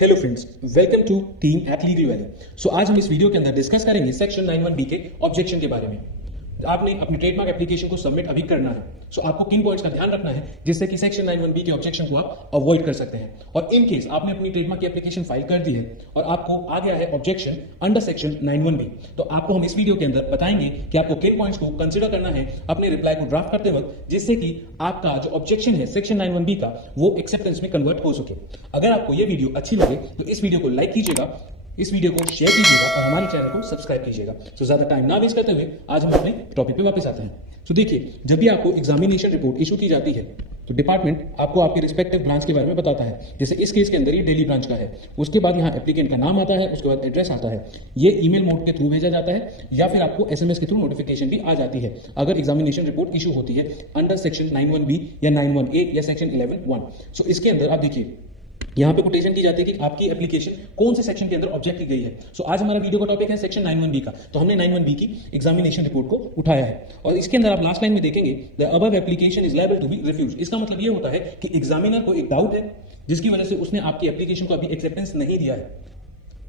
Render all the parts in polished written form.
Hello friends, welcome to team at Legal Valley. So आज हम इस वीडियो के अंदर डिस्कस करेंगे सेक्शन 91B के ऑब्जेक्शन के बारे में। आपने अपनी ट्रेडमार्क एप्लीकेशन को सबमिट अभी करना है। सो आपको किन पॉइंट्स का ध्यान रखना है जिससे कि सेक्शन 91B के ऑब्जेक्शन को आप अवॉइड कर सकते हैं। और इन केस आपने अपनी ट्रेडमार्क की एप्लीकेशन फाइल कर दी है और आपको आ गया है ऑब्जेक्शन अंडर सेक्शन 91B, तो आपको हम इस वीडियो के अंदर बताएंगे कि आपको किन पॉइंट्स को कंसिडर करना है अपने रिप्लाई को ड्राफ्ट करते वक्त, जिससे कि आपका जो ऑब्जेक्शन है सेक्शन 91B का वो एक्सेप्टेंस में कन्वर्ट हो सके। अगर आपको ये वीडियो अच्छी लगे तो इस वीडियो को लाइक कीजिएगा, इस वीडियो को शेयर कीजिएगा और हमारे चैनल को सब्सक्राइब कीजिएगा। तो ज्यादा टाइम ना वेस्ट करते हुए आज हम अपने टॉपिक पे वापस आते हैं। तो देखिए, जब भी आपको एग्जामिनेशन रिपोर्ट इशू की जाती है तो डिपार्टमेंट आपको आपके रिस्पेक्टिव ब्रांच के बारे में बताता है। जैसे इस केस के अंदर ये दिल्ली ब्रांच का है, उसके बाद यहाँ एप्लीकेंट का नाम आता है, उसके बाद एड्रेस आता है। ये ईमेल मोड के थ्रू भेजा जाता है या फिर आपको एसएमएस के थ्रू नोटिफिकेशन भी आ जाती है अगर एग्जामिनेशन रिपोर्ट इशू होती है अंडर सेक्शन 91B या 91A या सेक्शन 11(1). सो इसके अंदर आप देखिए, यहाँ पे कोटेशन की जाती है कि आपकी एप्लीकेशन कौन से सेक्शन के अंदर ऑब्जेक्ट की गई है। सो आज हमारा वीडियो का टॉपिक है सेक्शन 91B का, तो हमने 91B की एग्जामिनेशन रिपोर्ट को उठाया है और इसके अंदर आप लास्ट लाइन में देखेंगे the above application is liable to be refuse. इसका मतलब ये होता है कि एग्जामिनर को एक डाउट है जिसकी वजह से उसने आपकी एप्लीकेशन को अभी एक्सेप्टेंस नहीं दिया है।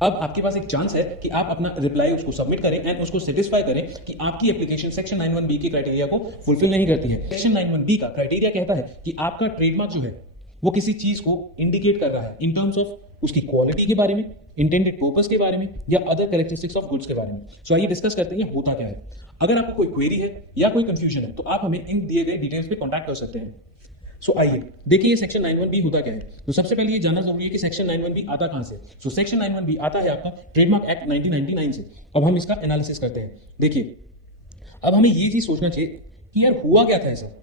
अब आपके पास एक चांस है कि आप अपना रिप्लाई उसको सबमिट करें एंड उसको सेटिस्फाई करें कि आपकी एप्लीकेशन सेक्शन 91B के क्राइटेरिया को फुलफिल नहीं करती है। सेक्शन 91B का क्राइटेरिया कहता है कि आपका ट्रेडमार्क जो है वो किसी चीज को इंडिकेट कर रहा है इन टर्म्स ऑफ उसकी क्वालिटी के बारे में, इंटेंडेड पर्पस के बारे में या अदर कैरेक्टरिस्टिक्स ऑफ गुड्स के बारे में। सो आइए डिस्कस करते हैं होता क्या है। अगर आपको कोई क्वेरी है या कोई कंफ्यूजन है तो आप हमें इन दिए गए डिटेल्स पे कांटेक्ट कर सकते हैं। सो आइए देखिए ये सेक्शन 91B होता क्या है। तो सबसे पहले ये जानना जरूरी है कि सेक्शन 91B आता कहां से। सो सेक्शन 91B आता है आपका ट्रेडमार्क एक्ट 1999 से। अब हम इसका एनालिसिस करते हैं। देखिए, अब हमें ये चीज सोचना चाहिए कि यार हुआ क्या था ऐसा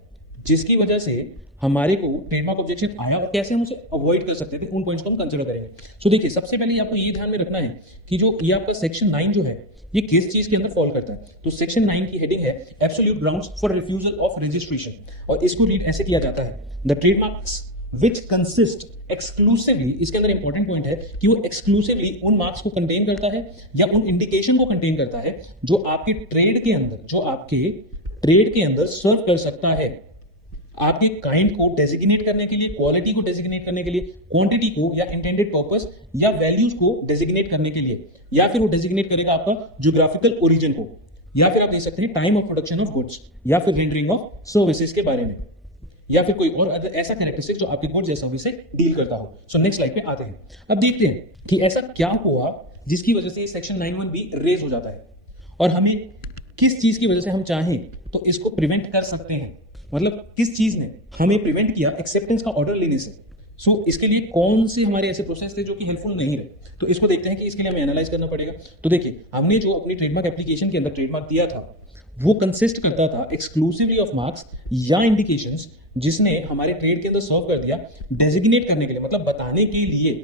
जिसकी वजह से हमारे को ट्रेडमार्क ऑब्जेक्शन आया और कैसे हम उसे अवॉइड कर सकते थे, उन पॉइंट्स को हम कंसीडर करेंगे। सो देखिए, सबसे पहले आपको ये ध्यान में रखना है कि जो ये आपका सेक्शन 9 जो है ये किस चीज के अंदर फॉल करता है। तो सेक्शन 9 की हेडिंग है absolute grounds for refusal of registration और इसको रीड ऐसे किया जाता है, the trademarks which consist exclusively. इसके अंदर इंपॉर्टेंट पॉइंट है कि वो एक्सक्लूसिवली उन मार्क्स को कंटेन करता है या उन इंडिकेशन को कंटेन करता है जो आपके ट्रेड के अंदर सर्व कर सकता है। आपके काइंड को डेजिग्नेट करने के लिए, क्वालिटी को डेजिग्नेट करने के लिए, क्वांटिटी को या इंटेंडेड पर्पस या वैल्यूज को डेजिग्नेट करने के लिए, या फिर वो डेजिग्नेट करेगा आपका ज्योग्राफिकल ओरिजिन को, या फिर आप देख सकते हैं time of production of goods, या फिर रेंडरिंग ऑफ सर्विसेज के बारे में, या फिर कोई और ऐसा कैरेक्टरिस्टिक जो आपके गुड्स या सर्विस से डील करता हो। सो नेक्स्ट स्लाइड पे आते हैं। अब देखते हैं कि ऐसा क्या हुआ जिसकी वजह से सेक्शन 91B रेज हो जाता है और हमें किस चीज की वजह से हम चाहें तो इसको प्रिवेंट कर सकते हैं। मतलब किस चीज ने हमें प्रिवेंट किया एक्सेप्टेंस का ऑर्डर लेने से। सो इसके लिए कौन से हमारे ऐसे प्रोसेस थे जो कि हेल्पफुल नहीं रहे, तो इसको देखते हैं कि इसके लिए हमें एनालाइज करना पड़ेगा। तो देखिए, हमने जो अपनी ट्रेडमार्क एप्लीकेशन के अंदर ट्रेडमार्क दिया था वो कंसिस्ट करता था एक्सक्लूसिवली ऑफ मार्क्स या इंडिकेशंस जिसने हमारे ट्रेड के अंदर सर्व कर दिया डेजिग्नेट करने के लिए, मतलब बताने के लिए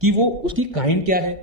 कि वो उसकी काइंड क्या है,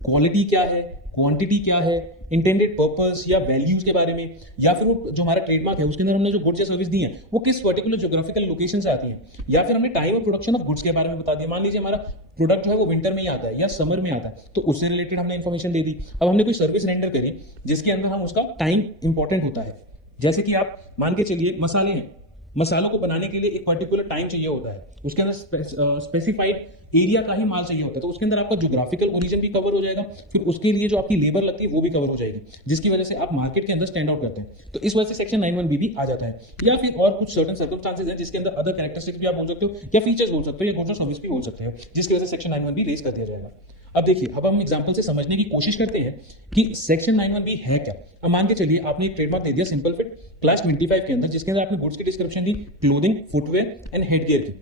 क्वालिटी क्या है, क्वांटिटी क्या है, इंटेंडेड पर्पस या वैल्यूज के बारे में, या फिर वो जो हमारा ट्रेडमार्क है उसके अंदर हमने जो गुड्स या सर्विस दी है वो किस पर्टिकुलर ज्योग्राफिकल लोकेशन से आती है, या फिर हमने time of production of goods के बारे में बता दिया। मान लीजिए हमारा प्रोडक्ट जो है वो विंटर में ही आता है या समर में आता है तो उससे रिलेटेड हमने इन्फॉर्मेशन दे दी। अब हमने कोई सर्विस रेंडर करी जिसके अंदर हम उसका टाइम इंपॉर्टेंट होता है, जैसे कि आप मान के चलिए मसाले हैं, मसालों को बनाने के लिए एक पर्टिकुलर टाइम चाहिए होता है, उसके अंदर स्पेसिफाइड एरिया का ही माल चाहिए होता है, तो उसके अंदर आपका ज्योग्राफिकल ओरिजिन भी कवर हो जाएगा, फिर उसके लिए जो आपकी लेबर लगती है वो भी कवर हो जाएगी, जिसकी वजह से आप मार्केट के अंदर स्टैंड आउट करते हैं। तो इस वजह से सेक्शन 91B भी आ जाता है। या फिर और कुछ सर्टेन सर्कमस्टांसेस हैं जिसके अंदर अदर कैरेक्टरिस्टिक्स भी आप बोल सकते हो या फीचर्स बोल सकते हो या गुड्स और सर्विस भी बोल सकते हो, जिसकी वजह से सेक्शन 91B रेज कर दिया जाएगा। अब देखिए, अब हम एग्जांपल से समझने की कोशिश करते हैं कि सेक्शन 91B है क्या। अब मान के चलिए आपने एक ट्रेडमार्क दे दिया सिंपल फिट क्लास 25 के अंदर, जिसके अंदर आपने गुड्स की description the clothing, footwear and headgear की।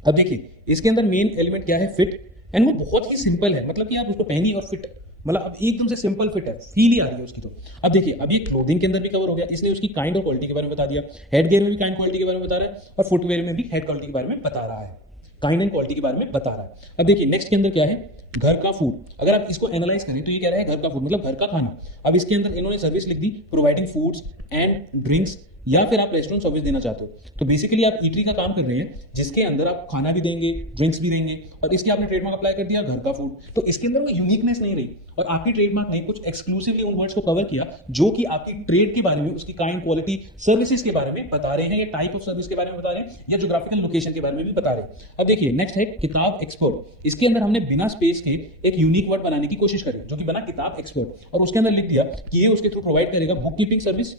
अब देखिए, इसके अंदर मेन एलिमेंट क्या है, फिट, एंड वो बहुत ही सिंपल है, मतलब कि आप उसको पहनिए और फिट, मतलब अब एकदम से सिंपल फिट है, फील ही आ रही है उसकी। तो अब देखिए, अब ये क्लोथिंग के अंदर भी कवर हो गया, इसने उसकी काइंड और क्वालिटी के बारे में बता दिया, हेडगियर में भी काइंड क्वालिटी के बारे में बता रहा है और फुटवेयर में भी हेड क्वालिटी के बारे में बता रहा है, काइंड एंड क्वालिटी के बारे में बता रहा है। अब देखिए, नेक्स्ट के अंदर क्या है, घर का फूड। अगर आप इसको एनालाइज करें तो ये कह रहा है घर का फूड मतलब घर का खाना। अब इसके अंदर इन्होंने सर्विस लिख दी प्रोवाइडिंग फूड्स एंड ड्रिंक्स या फिर आप रेस्टोरेंट सर्विस देना चाहते हो, तो बेसिकली आप ईटरी का काम कर रहे हैं जिसके अंदर आप खाना भी देंगे, ड्रिंक्स भी देंगे, और इसके आपने ट्रेडमार्क अप्लाई कर दिया घर का फूड, तो इसके अंदर वो यूनिकनेस नहीं रही और आपकी ट्रेडमार्क ने कुछ एक्सक्लूसिवली उन वर्ड्स को कवर किया जो कि आपकी ट्रेड के बारे में, उसकी काइंड, क्वालिटी, सर्विसेज के बारे में बता रहे हैं, या टाइप ऑफ सर्विस के बारे में बता रहे हैं, या ज्योग्राफिकल लोकेशन के बारे में भी बता रहे हैं। अब देखिए नेक्स्ट है किताब एक्सपर्ट। इसके अंदर हमने बिना स्पेस के एक यूनिक वर्ड बनाने की कोशिश करी जो कि बना किताब एक्सपर्ट, और उसके अंदर लिख दिया कि ये उसके थ्रू प्रोवाइड करेगा book keeping service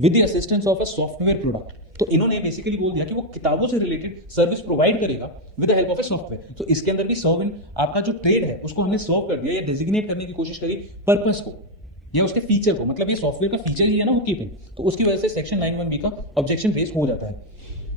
with the assistance of a software product. तो इन्होंने बेसिकली बोल दिया कि वो किताबों से रिलेटेड सर्विस प्रोवाइड करेगा with the help of a software. तो इसके अंदर भी सर्व इन आपका जो ट्रेड है उसको हमने सर्व कर दिया या डेजिग्नेट करने की कोशिश करी पर्पस को या उसके फीचर को, मतलब ये सॉफ्टवेयर का फीचर ही है ना बुक कीपिंग, तो उसकी वजह से सेक्शन 91B का ऑब्जेक्शन रेज हो जाता है।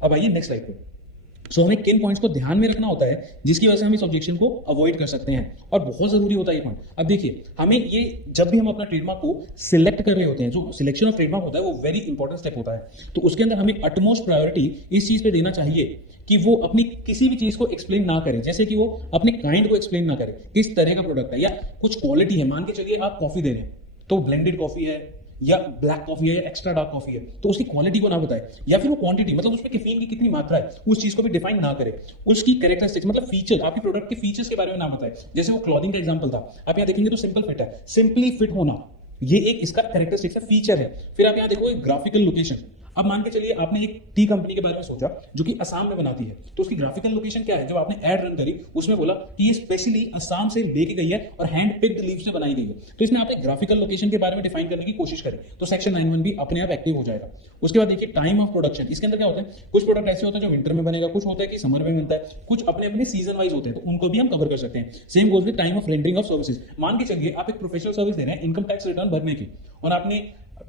अब आइए नेक्स्ट स्लाइड पे। सो हमें किन पॉइंट्स को ध्यान में रखना होता है जिसकी वजह से हम इस ऑब्जेक्शन को अवॉइड कर सकते हैं, और बहुत जरूरी होता है ये पॉइंट। अब देखिए हमें ये जब भी हम अपना ट्रेडमार्क को सिलेक्ट कर रहे होते हैं, जो सिलेक्शन ऑफ ट्रेडमार्क होता है वो वेरी इंपॉर्टेंट स्टेप होता है, तो उसके अंदर हमें अटमोस्ट प्रायोरिटी इस चीज पे देना चाहिए कि वो अपनी किसी भी चीज को एक्सप्लेन ना करे, जैसे कि वो अपने काइंड को एक्सप्लेन ना करे, किस तरह का प्रोडक्ट है या कुछ क्वालिटी है। मान के चलिए आप कॉफी दे रहे हैं तो ब्लेंडेड कॉफी है या ब्लैक कॉफी है या एक्स्ट्रा डार्क कॉफी है, तो उसकी क्वालिटी को ना बताए, या फिर वो क्वांटिटी मतलब उसमें कैफीन की कितनी मात्रा है उस चीज को भी डिफाइन ना करे, उसकी कैरेक्टरिस्टिक्स मतलब फीचर, आपके प्रोडक्ट के फीचर्स के बारे में ना बताए। जैसे वो क्लॉथिंग का एग्जांपल था, आप यहाँ देखेंगे तो सिंपल फिट है, सिंपली फिट होना ये एक इसका कैरेक्टरिस्टिक्स है, फीचर है। फिर आप यहाँ देखो एक ग्राफिकल लोकेशन। अब मान के चलिए आपने एक टी कंपनी के बारे में सोचा जो कि असम में बनाती है, तो उसकी ग्राफिकल लोकेशन क्या है? जब आपने ऐड रन करी उसमें बोला कि ये स्पेशली असम से लेके गई है और हैंड पिक्ड लीव से बनाई गई है, तो इसमें आपने ग्राफिकल लोकेशन के बारे में डिफाइन करने की कोशिश करी, तो सेक्शन 91B अपने आप एक्टिव हो जाएगा। उसके बाद देखिए टाइम ऑफ प्रोडक्शन। इसके अंदर क्या होता है, कुछ प्रोडक्ट ऐसे होते हैं जो विंटर में बनेगा, कुछ होता है कि समर में बनता है, कुछ अपने अपने सीजन वाइज होते हैं, तो उनको भी हम कवर कर सकते हैं। Same goes with time of rendering of services. मान के चलिए आप एक प्रोफेशनल सर्विस दे रहे हैं इनकम टैक्स रिटर्न भरने की, और आपने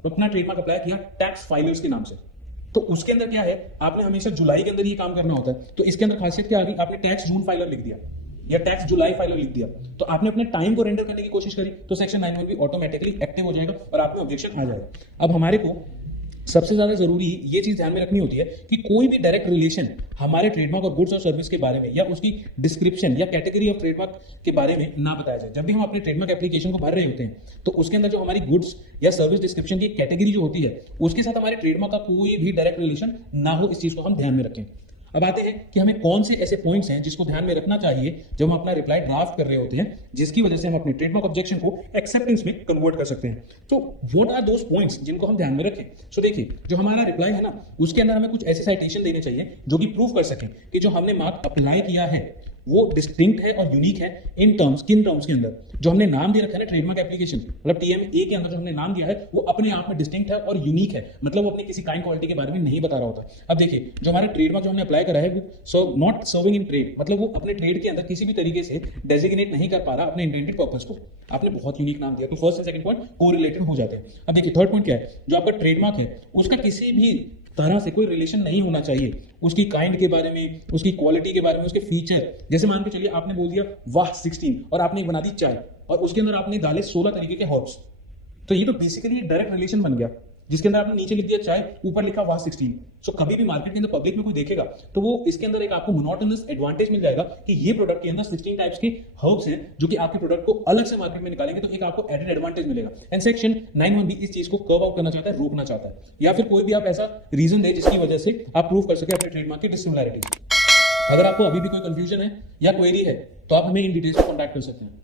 अपना ट्रेडमार्क अप्लाई किया टैक्स फाइलर्स के नाम से, तो उसके अंदर क्या है, आपने हमेशा जुलाई के अंदर ये काम करना होता है, तो इसके अंदर खासियत क्या आ गई, आपने टैक्स जून फाइलर लिख दिया या टैक्स जुलाई फाइलर लिख दिया, तो आपने अपने टाइम को रेंडर करने की कोशिश करी, तो सेक्शन 91B ऑटोमेटिकली एक्टिव हो जाएगा और आप में ऑब्जेक्शन आ जाएगा। अब हमारे को सबसे ज्यादा जरूरी ये चीज ध्यान में रखनी होती है कि कोई भी डायरेक्ट रिलेशन हमारे ट्रेडमार्क और गुड्स और सर्विस के बारे में या उसकी डिस्क्रिप्शन या कैटेगरी ऑफ ट्रेडमार्क के बारे में ना बताया जाए। जब भी हम अपने ट्रेडमार्क एप्लीकेशन को भर रहे होते हैं तो उसके अंदर जो हमारी गुड्स या सर्विस डिस्क्रिप्शन की कैटेगरी जो होती है उसके साथ हमारे ट्रेडमार्क का कोई भी डायरेक्ट रिलेशन ना हो, इस चीज को हम ध्यान में रखें। अब आते हैं कि हमें कौन से ऐसे पॉइंट्स हैं जिसको ध्यान में रखना चाहिए जब हम अपना रिप्लाई ड्राफ्ट कर रहे होते हैं, जिसकी वजह से हम अपने ट्रेडमार्क ऑब्जेक्शन को एक्सेप्टेंस में कन्वर्ट कर सकते हैं। तो व्हाट आर दोस पॉइंट्स जिनको हम ध्यान में रखें? सो देखिए जो हमारा रिप्लाई है ना उसके अंदर हमें कुछ ऐसे साइटेशन देने चाहिए जो कि प्रूव कर सकें कि जो हमने मार्क अप्लाई किया है वो डिस्टिंक्ट है और यूनिक है इन टर्म्स, किन टर्म्स के अंदर जो हमने नाम दे रखा है ना ट्रेडमार्क एप्लीकेशन, मतलब TMA के अंदर जो हमने नाम दिया है वो अपने आप में डिस्टिंक्ट है और यूनिक है, मतलब वो अपनी किसी काइंड क्वालिटी के बारे में नहीं बता रहा होता। अब देखिए जो हमारा ट्रेडमार्क जो हमने अप्लाई करा है वो नॉट सर्विंग इन ट्रेड, मतलब वो अपने ट्रेड के अंदर किसी भी तरीके से डेजिग्नेट नहीं कर पा रहा अपने इंटेंडेड पर्पस को। आपने बहुत यूनिक नाम दिया, तो first and second point correlated हो जाते हैं। अब देखिए थर्ड पॉइंट क्या है, जो आपका ट्रेडमार्क है उसका किसी भी तरह से कोई रिलेशन नहीं होना चाहिए उसकी काइंड के बारे में, उसकी क्वालिटी के बारे में, उसके फीचर। जैसे मान के चलिए आपने बोल दिया वाह 16 और आपने बना दी चाय और उसके अंदर आपने डाले 16 तरीके के हर्ब्स, तो ये तो बेसिकली एक डायरेक्ट रिलेशन बन गया जिसके अंदर आपने नीचे लिख दिया चाय, ऊपर लिखा वाह 16। सो कभी भी मार्केट के अंदर पब्लिक में कोई देखेगा तो वो इसके अंदर एक आपको मोनोटोनस एडवांटेज मिल जाएगा कि ये प्रोडक्ट के अंदर 16 टाइप्स के हर्ब्स हैं जो कि आपके प्रोडक्ट को अलग से मार्केट में निकालेंगे, तो एक आपको एडेड एडवांटेज मिलेगा। एंड सेक्शन 91B इस चीज को कर्व आउट करना चाहता है, रोकना चाहता है, या फिर कोई भी आप ऐसा रीजन दे जिसकी वजह से आप प्रूव कर सके अपने ट्रेडमार्क की डिसिमिलैरिटी। अगर आपको अभी भी कोई कंफ्यूजन है या क्वेरी है तो आप हमें इन डिटेल्स में कॉन्टैक्ट कर सकते हैं।